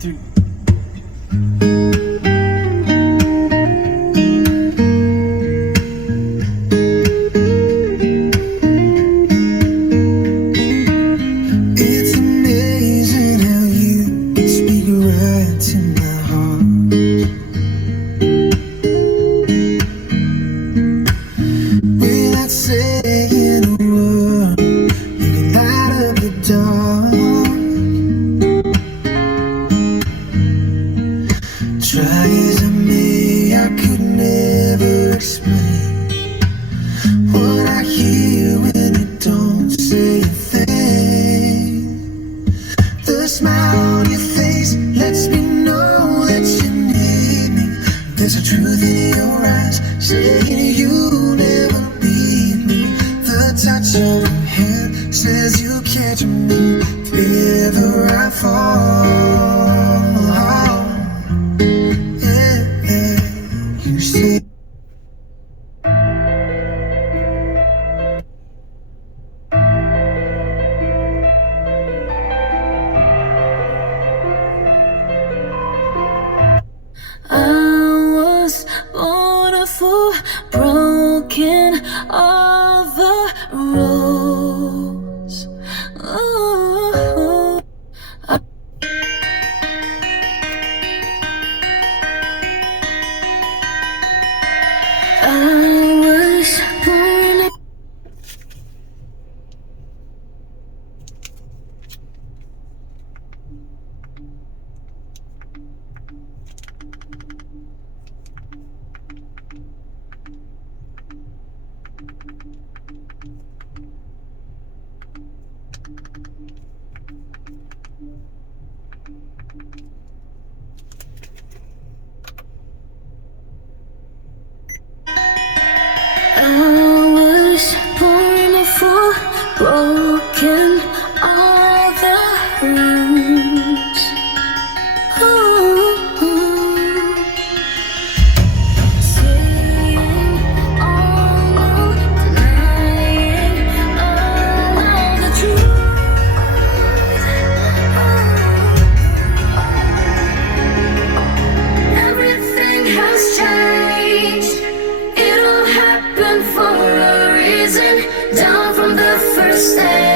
2. It's amazing how you can speak right to my heart. Without saying a word, you can light up the dark. Try as I may, I could never explain what I hear when you don't say a thing. The smile on your face lets me know that you need me. There's a truth in your eyes saying you'll never leave me. The touch of your hand says you catch me if ever I fall. Yeah, yeah. You say I was born a fool, broken all the rules. Ooh. I was born a fool, broken all the rules. Ooh. Saying all no, denying all the truth. Everything has changed. It all happened for a reason. Down from the first day.